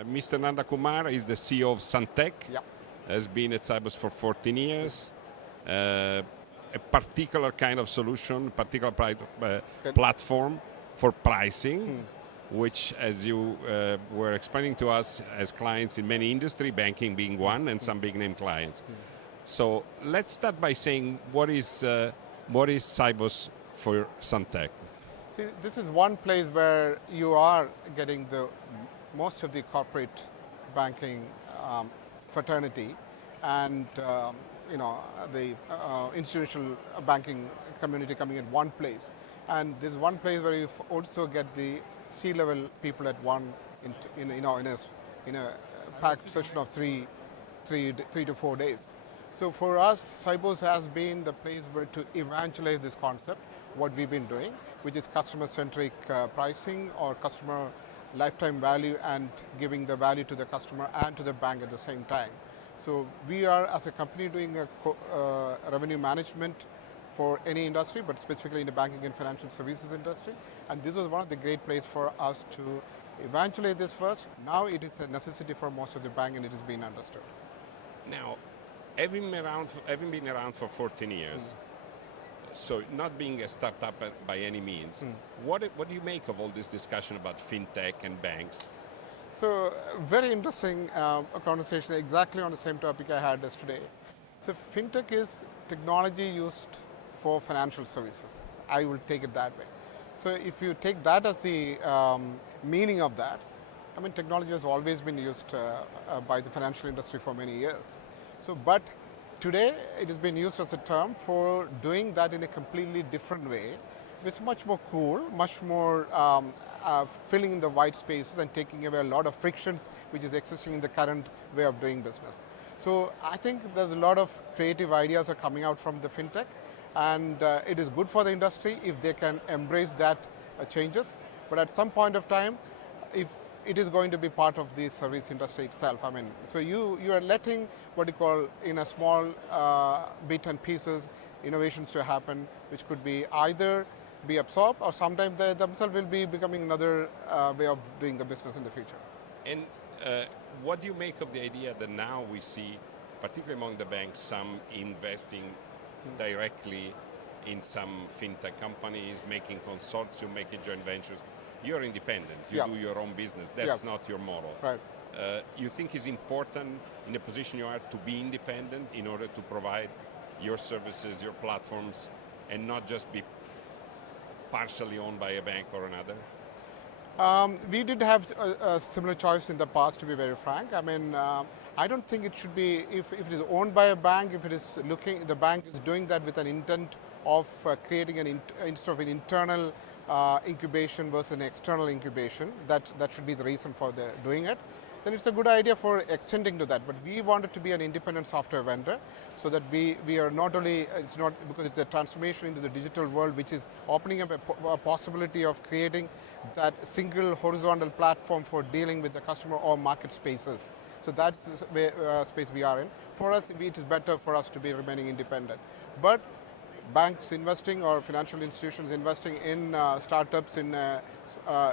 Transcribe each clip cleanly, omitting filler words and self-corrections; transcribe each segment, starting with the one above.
Mr. Nanda Kumar is the CEO of SunTec. Yep. Has been at SIBOS for 14 years. A particular kind of solution, particular platform for pricing, which, as you were explaining to us, has clients in many industry, banking being one, and some big name clients. So let's start by saying what is SIBOS for SunTec? See, this is one place where you are getting the most of the corporate banking fraternity and the institutional banking community coming in one place. And there's one place where you also get the C-level people at one in a packed session of three to 4 days. So for us, SIBOS has been the place where to evangelize this concept, what we've been doing, which is customer-centric pricing or customer lifetime value and giving the value to the customer and to the bank at the same time. So we are, as a company, doing a revenue management for any industry, but specifically in the banking and financial services industry. And this was one of the great places for us to evangelize this first. Now it is a necessity for most of the bank and it is being understood. Now, having been around for 14 years, so not being a startup by any means, what do you make of all this discussion about FinTech and banks? So very interesting conversation, exactly on the same topic I had yesterday. So FinTech is technology used for financial services. I will take it that way. So if you take that as the meaning of that, I mean, technology has always been used by the financial industry for many years. So, but today it has been used as a term for doing that in a completely different way. It's much more cool, much more filling in the white spaces and taking away a lot of frictions which is existing in the current way of doing business. So I think there's a lot of creative ideas are coming out from the FinTech, and it is good for the industry if they can embrace that changes. But at some point of time, if it is going to be part of the service industry itself. I mean, so you are letting what you call in a small bit and pieces innovations to happen, which could be either be absorbed or sometimes they themselves will be becoming another way of doing the business in the future. And what do you make of the idea that now we see, particularly among the banks, some investing directly in some FinTech companies, making consortium, making joint ventures? You're independent, you do your own business, that's not your model. Right. You think it's important in the position you are to be independent in order to provide your services, your platforms, and not just be partially owned by a bank or another? We did have a similar choice in the past, to be very frank. I mean, I don't think it should be, if it is owned by a bank, if it is the bank is doing that with an intent of creating instead of an internal incubation versus an external incubation, that should be the reason for doing it, then it's a good idea for extending to that. But we wanted to be an independent software vendor so that we are not only, it's not because it's a transformation into the digital world which is opening up a possibility of creating that single horizontal platform for dealing with the customer or market spaces. So that's the space we are in. For us, it is better for us to be remaining independent. But banks investing or financial institutions investing in startups in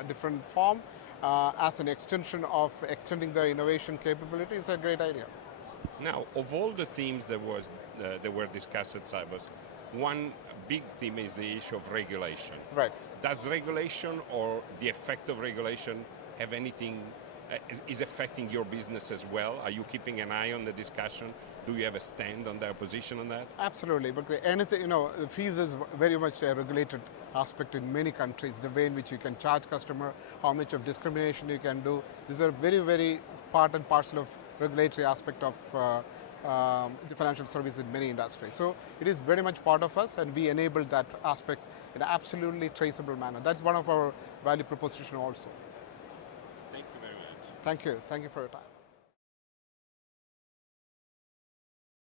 different form as an extension of extending their innovation capability is a great idea. Now, of all the themes that were discussed at SIBOS, one big theme is the issue of regulation. Right. Does regulation or the effect of regulation have anything, is affecting your business as well? Are you keeping an eye on the discussion? Do you have a stand on their position on that? Absolutely, but anything, fees is very much a regulated aspect in many countries, the way in which you can charge customer, how much of discrimination you can do. These are very, very part and parcel of regulatory aspect of the financial service in many industries. So it is very much part of us and we enable that aspects in an absolutely traceable manner. That's one of our value proposition also. Thank you very much. Thank you for your time.